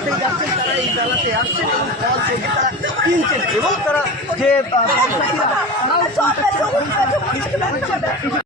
ता